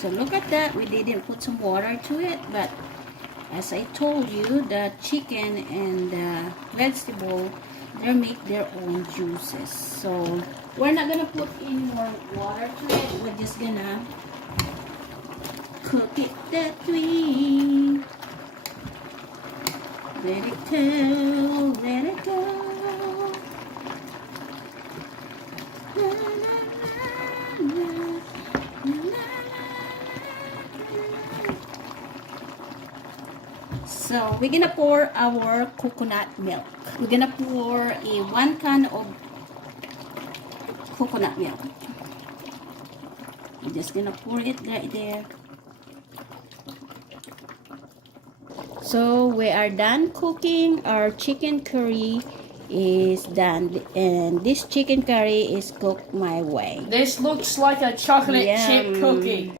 So look at that. We didn't put some water to it, but as I told you, the chicken and the vegetable, they make their own juices. So we're not gonna put any more water to it. We're just gonna cook it that way. Let it go, let it go. La, la, la, la, la, la. So we're gonna pour our coconut milk. We're gonna pour a 1 can of coconut milk. We're just gonna pour it right there. So we are done cooking. Our chicken curry is done, and this chicken curry is cooked my way. This looks like a chocolate chip Yum. cookie.